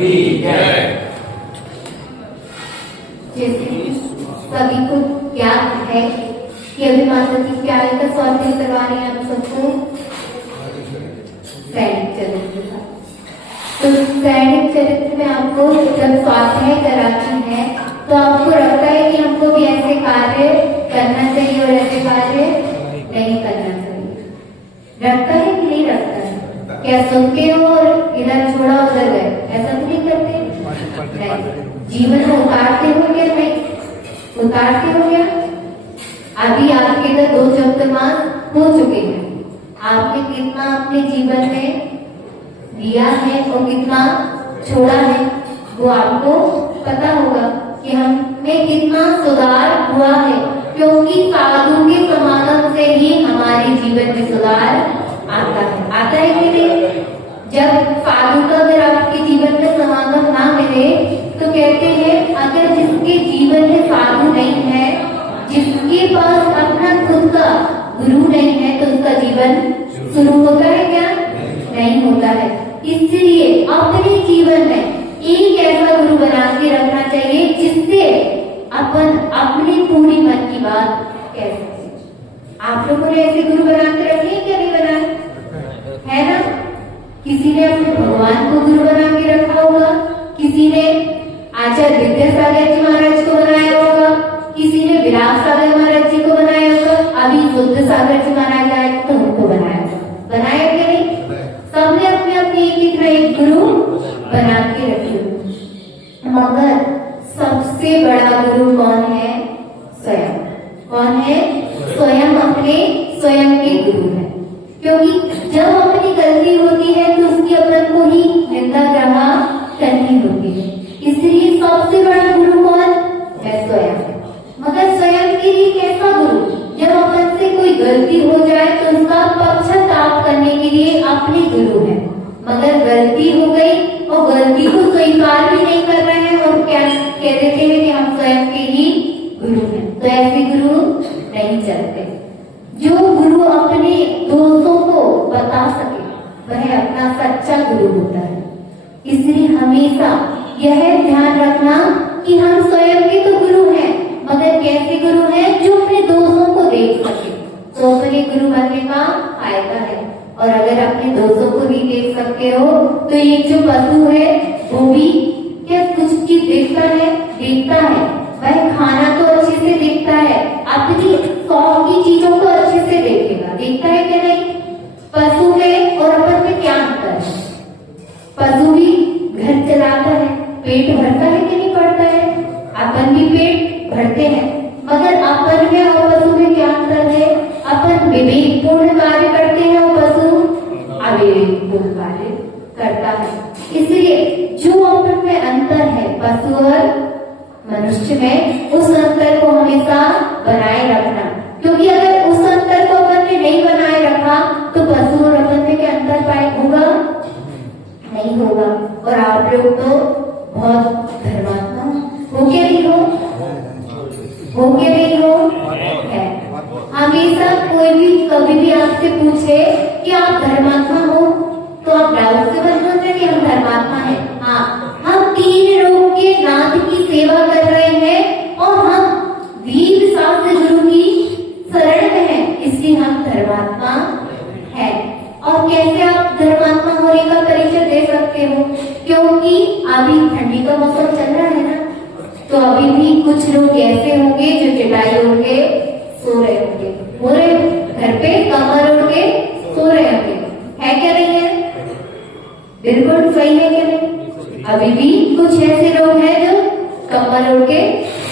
जैसे सभी को ज्ञात है कि अभी माता जी क्या का स्वाध्याय करवा रही है हम सबको सैनिक चरित्र का। तो सैनिक चरित्र में आपको जब स्वाध्याय कराती है तो आपको लगता है कि हमको भी ऐसे कार्य करना चाहिए और ऐसे कार्य नहीं करना चाहिए। रखता है कि नहीं रखता है? क्या सुनते हो और इधर छोड़ा उधर गए, ऐसा तो नहीं करते? नहीं। जीवन में उतारते हो क्या? नहीं उतारते हो क्या? अभी आपके इधर 2 चतुर्मास हो चुके हैं, आपने कितना अपने जीवन में दिया है और कितना छोड़ा है वो आपको पता होगा कि हमें कितना सुधार हुआ है, क्योंकि साधु के समागम से ही हमारे जीवन में सुधार आता है कि नहीं? जब साधु का अगर आपके जीवन में समागम ना मिले तो कहते हैं अगर जिसके जीवन में साधु नहीं है, जिसके पास अपना खुद का गुरु नहीं है, तो उसका जीवन शुरू होता है क्या? नहीं होता है। इसलिए अपने जीवन में एक ऐसा गुरु बना के रखना चाहिए जिससे अपन अपनी पूरी मन की बात कह सके। आप लोगों ने ऐसे गुरु बना के रखे हैं क्या? नहीं बनाए है ना? किसी ने अपने भगवान को गुरु बना के रखा होगा, किसी ने आचार्य विद्यासागर जी महाराज को बनाया होगा, किसी ने विराट सागर महाराज जी को बनाया होगा, अभी बुद्ध सागर जी महाराज आए तो उनको बनाया क्या नहीं? सबने अपने अपने एक गुरु बना के रखे। मगर सबसे बड़ा गुरु कौन है? स्वयं। कौन है? स्वयं अपने स्वयं के गुरु है। क्योंकि जब अपनी गलती होती है तो उसकी अपन को ही निंदा ग्रहण करनी होती है, इसलिए सबसे बड़ा गुरु कौन है? स्वयं। मगर स्वयं के लिए कैसा गुरु? जब अपन से कोई गलती हो जाए तो उसका पश्चाताप करने के लिए अपने गुरु है, मगर गलती हो गई और गलती को स्वीकार भी नहीं कर रहे हैं और क्या कह देते हैं कि हम स्वयं के ही गुरु हैं, तो ऐसे गुरु नहीं चलते। जो गुरु अपने दोस्तों को बता सके वह अपना सच्चा गुरु होता है। इसलिए हमेशा यह ध्यान रखना कि हम स्वयं के तो गुरु हैं, मगर कैसे गुरु हैं? जो अपने दोस्तों को देख सके, तो अपने गुरु बनने का फायदा है। और अगर अपने दोस्तों को भी देख सकते हो तो एक जो पशु है वो भी क्या कुछ चीज देखता है? वह खाना तो अच्छे से देखता है, अपनी शौक की चीजों को अच्छे से देखेगा, देखता है क्या नहीं? पशु में और अपन में क्या अंतर है? पशु भी घर चलाता है, पेट भरता है कि नहीं भरता है? अपन भी पेट भरते हैं, मगर अपन में और पशु में क्या अंतर है? अपन विवेकपूर्ण कार्य करते हैं और पशु अविवेकपूर्ण कार्य करता है। इसलिए जो अपन में अंतर है पशु और मनुष्य में, उस अंतर को हमेशा बनाए रखना, क्योंकि अगर उस अंतर को अपन ने नहीं बनाए रखा तो पशु और अपन में क्या अंतर पाए होगा? नहीं होगा। और आप लोग तो बहुत धर्मात्मा हो के नहीं हो है। हमेशा कोई भी कभी भी आपसे पूछे कि आप धर्मात्मा हो तो आप डाउट से बन जाते कि हम धर्मात्मा हैं। हाँ, हम 3 लोगों के नाथ की सेवा कर रहे हैं और हम वीर शास्त्र गुरु की शरण में हैं, इसलिए हम धर्मात्मा हैं। और कैसे आप धर्मात्मा होने का परिचय दे सकते हो? क्योंकि अभी ठंडी का मौसम चल रहा है ना, तो अभी भी कुछ लोग ऐसे होंगे जो चटाई ओढ़ के सो रहे होंगे, घर पे कमर ओढ़ के सो रहे होंगे, है क्या नहीं है? बिल्कुल सही है क्या नहीं? अभी भी कुछ ऐसे लोग हैं जो कमर ओढ़ के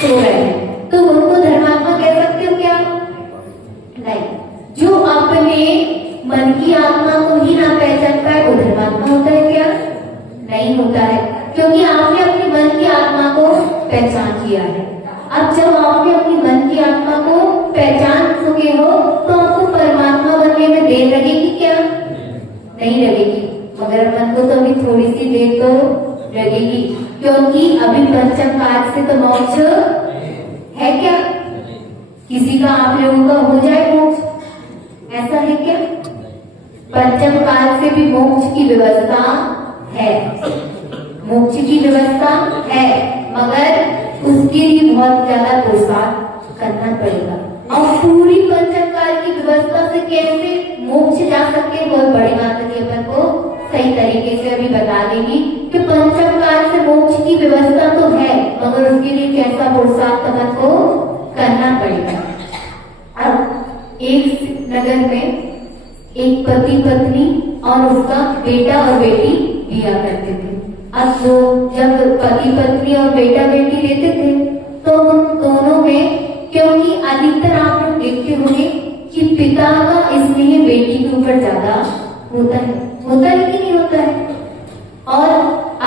सो रहे हैं, तो उनको धर्मात्मा कह सकते हो क्या? नहीं। जो अपने मन की आत्मा को ही ना पहचान पाए वो धर्मात्मा होता है क्या? नहीं होता है, क्योंकि आपने अपने मन की आत्मा को पहचान किया है। अब जब आपने अपनी मन की आत्मा को पहचान चुके हो तो आपको परमात्मा बनने में देर लगेगी क्या? नहीं लगेगी, मगर मन को तो अभी थोड़ी सी देर तो लगेगी, क्योंकि अभी पंचम काल से तो मोक्ष है क्या? किसी का आप लोगों का हो जाए मोक्ष, ऐसा है क्या? पंचम काल से भी मोक्ष की व्यवस्था है, मोक्ष की व्यवस्था है, मगर उसके लिए बहुत ज्यादा पुरुषार्थ करना पड़ेगा। और पूरी पंचकाल की व्यवस्था से कैसे मोक्ष जा सकते हैं, बहुत बड़ी बात है, अपन को सही तरीके से अभी बता देगी कि पंचकाल से मोक्ष की व्यवस्था तो है, मगर उसके लिए कैसा पुरुषार्थ अपन को करना पड़ेगा। अब एक नगर में एक पति पत्नी और उसका बेटा और बेटी दिया करते थे। अब वो जब पति पत्नी और बेटा बेटी लेते थे तो उन दोनों में, क्योंकि अधिकतर आप लोग देखते होंगे कि पिता का स्नेह बेटी के ऊपर ज्यादा होता है कि नहीं होता है, और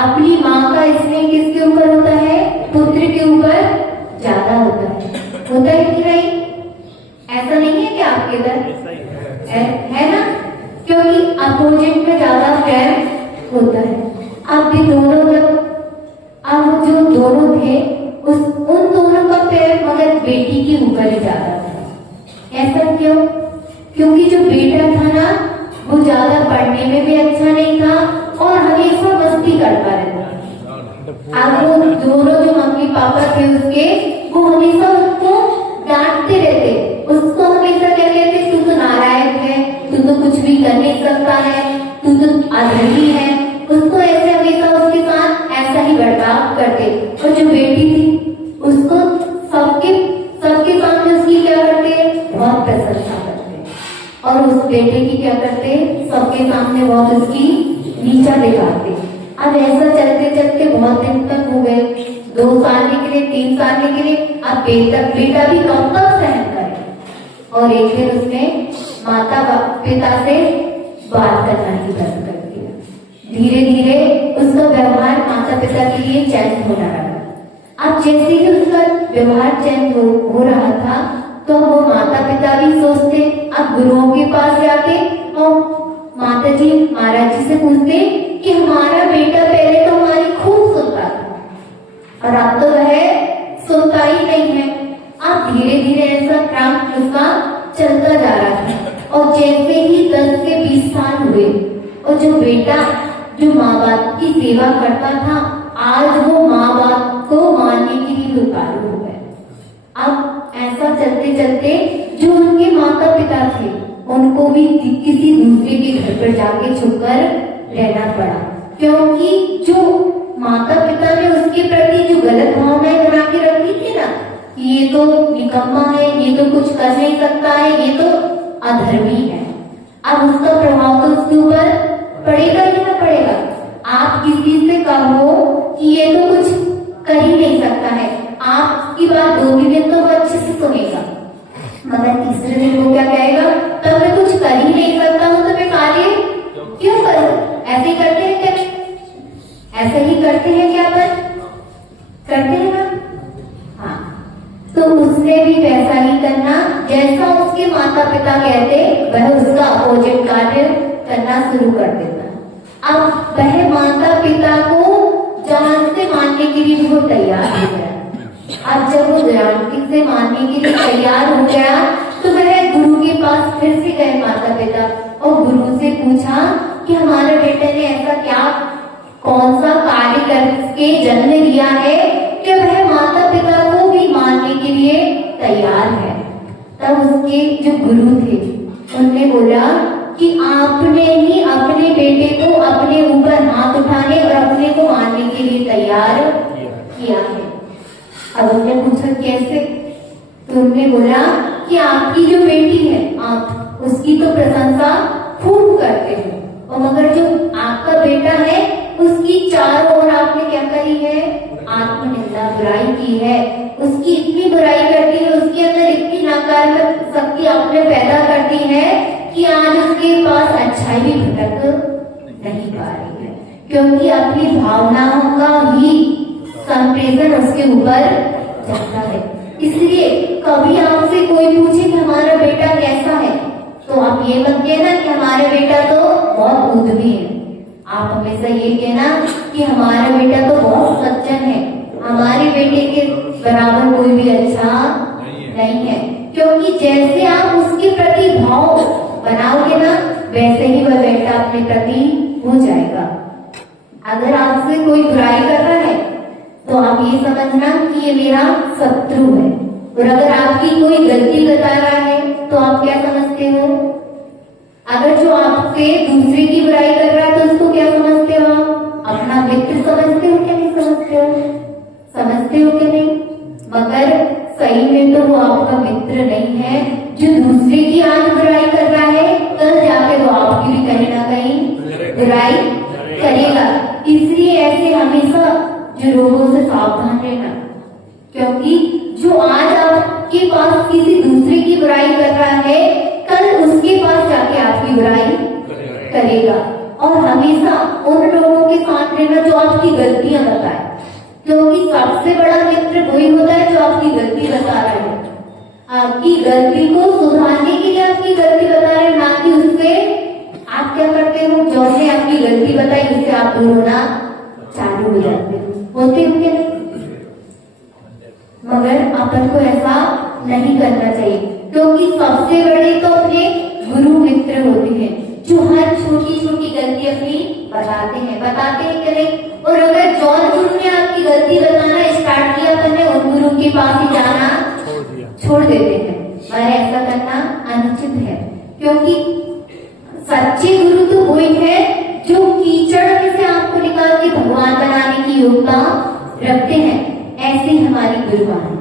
अपनी माँ का स्नेह किसके ऊपर होता है, पुत्र के ऊपर ज्यादा होता है कि नहीं? ऐसा नहीं है कि आपके इधर है ना, क्योंकि अपोजिट में ज्यादा प्रेम होता है। अब भी दोनों अब जो दोनों थे उन दोनों का प्रेम मगर बेटी के ऊपर ही ज्यादा था। ऐसा क्यों? क्योंकि जो बेटा था ना वो ज्यादा पढ़ने में भी अच्छा नहीं था और हमेशा मस्ती करता रहता। अब वो दोनों जो मम्मी पापा थे उसके, वो हमेशा उसको डांटते रहते, उसको हमेशा कहते थे तू तो नालायक है, तू तो कुछ भी कर नहीं सकता है, तू तो अधर्मी है। उसको ऐसे हमेशा उसके साथ ऐसा ही बर्ताव करते। और जो बेटी थी उसको सबके सामने उसकी क्या करते, बहुत प्रशंसा करते, और उस बेटे की क्या करते, सबके सामने बहुत उसकी नीचा दिखाते। अब ऐसा चलते चलते बहुत दिन तक हो गए, 2 साल निकले, 3 साल निकले। अब बेटा भी कब तक सहन करे, और एक दिन उसने माता पिता से बात करना ही बंद कर दिया। धीरे धीरे उसका व्यवहार माता पिता के लिए चेंज होना रहा। अब जैसे ही उसका व्यवहार चेंज हो रहा था तो वो माता पिता भी सोचते, अब गुरुओं के पास जाके और माता जी महाराज जी से पूछते कि हमारा बेटा पहले तो हमारी खूब सुनता था और अब तो वह सुनता ही नहीं है। अब धीरे धीरे ऐसा क्रम उसका चलता जा रहा था, और जैसे ही 10 से 20 साल हुए और जो बेटा जो माँ बाप की सेवा करता था, आज वो माँ बाप को मानने के लिए बेकार हो गए। अब ऐसा चलते चलते जो उनके माता पिता थे उनको भी किसी दूसरे के घर पर जाके छुपकर रहना पड़ा, क्योंकि जो माता पिता ने उसके प्रति जो गलत भावनाएं बना के रखी थी ना, ये तो निकम्मा है, ये तो कुछ कर नहीं सकता है, ये तो अधर्मी है। अब उसका प्रभाव तो उसके ऊपर पड़ेगा ही ना पड़ेगा। आप किसी से कहो कि ये तो कुछ कर ही नहीं सकता है, आपकी बात 2 दिन तो वो अच्छे से सुनेगा, मगर तीसरे दिन वो क्या कहेगा, तब मैं कुछ कर ही नहीं सकता हूँ तो मैं कार्य क्यों करूं? ऐसे ही करते हैं क्या? ऐसे ही करते हैं क्या? पर करते हैं ना? हाँ, तो उसने भी वैसा ही करना जैसा उसके माता पिता कहते, वह उसका अपोजिट कार्य करना शुरू कर देता। अब वह माता पिता को जान से मानने के लिए वो तैयार हो गया। अब जब वो जानती से मानने के लिए तैयार हो गया तो वह गुरु के पास फिर से गए माता पिता, और गुरु से पूछा कि हमारे बेटे ने ऐसा क्या, कौन सा कार्य करके जन्म लिया है कि वह माता पिता को भी मानने के लिए तैयार है। तब उसके जो गुरु थे उन्होंने बोला कि आपने ही अपने बेटे को अपने ऊपर हाथ उठाने और अपने को मानने के लिए तैयार किया है। अब उन्होंने पूछा कैसे? तो उन्होंने बोला कि आपकी जो बेटी है आप उसकी तो प्रशंसा खूब करते हो, और मगर जो आपका बेटा है उसकी चारों ओर आपने क्या करी है, आत्मनिंदा, बुराई की है। उसकी इतनी बुराई करती है, उसके अंदर इतनी नकारात्मक शक्ति आपने पैदा करती है कि आज उसके पास अच्छाई भी भटक नहीं पा रही है, क्योंकि अपनी भावनाओं का ही संप्रेषण उसके ऊपर जाता है। इसलिए कभी आपसे कोई पूछे कि हमारा बेटा कैसा है, तो आप ये मत कहना कि हमारा बेटा तो बहुत उद्यमी है। आप हमेशा ये कहना कि हमारा बेटा तो बहुत सज्जन है, हमारे बेटे के बराबर कोई भी अच्छा नहीं है। क्योंकि जैसे आप उसके प्रति भाव बनाओगे ना, वैसे ही वह बेटा अपने प्रति हो जाएगा। अगर आपसे कोई बुराई ये समझना कि ये मेरा शत्रु है। और अगर आपकी कोई गलती बता रहा है तो आप क्या समझते हो? अगर जो आपसे दूसरे की बुराई कर रहा है तो उसको क्या समझते हो? आप अपना मित्र समझते हो क्या नहीं समझते हो? समझते हो कि नहीं? मगर सही में तो वो आपका मित्र नहीं है। जो दूसरे की आज बुराई कर रहा है, कल जाके वो आपकी भी कहीं ना कहीं बुराई करेगा। इसलिए ऐसे हमेशा जो लोगों से सावधान रहना, क्योंकि जो आज आपके पास किसी दूसरे की बुराई कर रहा है, कल उसके पास जाके आपकी बुराई करेगा। और हमेशा उन लोगों के साथ रहना जो आपकी गलतियां बताए, क्योंकि सबसे बड़ा मित्र वही होता है जो आपकी गलती बता रहा है। आपकी गलती को सुधारने के लिए आपकी गलती बता रहे हैं, ना कि उससे आप क्या करते हो, जो ने आपकी गलती बताई उससे आप दूर होना चालू हो जाते हो। होते हो क्या नहीं? मगर अपन को ऐसा नहीं करना चाहिए, क्योंकि सबसे बड़े तो अपने गुरु मित्र होते हैं, जो हर छोटी छोटी गलती अपनी बताते हैं कि नहीं। और अगर जौन गुरु ने आपकी गलती बताना स्टार्ट किया, अपने उन गुरु के पास ही जाना छोड़ देते हैं। और ऐसा करना अनुचित है, क्योंकि सच्चे गुरु तो वही है जो कीचड़ में से आपको निकाल के भगवान बनाने की योग्यता रखते हैं। ऐसे ही हमारी गुरुआ है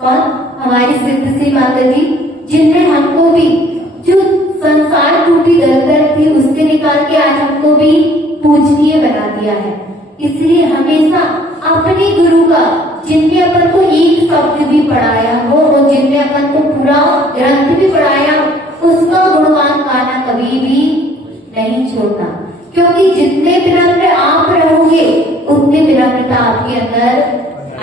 कौन? हमारी सिद्धश्री माता जी, जिनने हमको भी जो संसार टूटी दलदल थी उससे निकाल के आज हमको भी पूजनीय बना दिया है। इसलिए हमेशा अपने गुरु का, जिनने अपन को एक शब्द भी पढ़ाया हो और जिनने अपन को पूरा ग्रंथ भी पढ़ाया, उसका गुणगान गाना कभी भी नहीं छोड़ना। क्योंकि जितने विनम्र आप रहोगे उतने विनम्रता आपके अंदर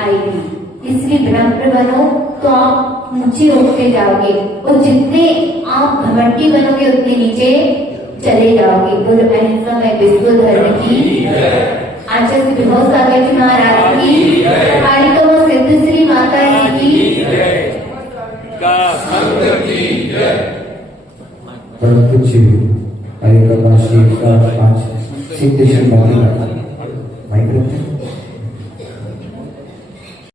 आएगी। इसलिए विनम्र बनो तो आप ऊंचे उठते जाओगे, और जितने आप घमंडी बनोगे उतने नीचे चले जाओगे। गुरु अहिंसा में विश्व धर्म की आचार्य विभव सागर जी महाराज की, कालिका सिद्धश्री माता जी की, परम पूज्य कालिका सिद्धश्री माता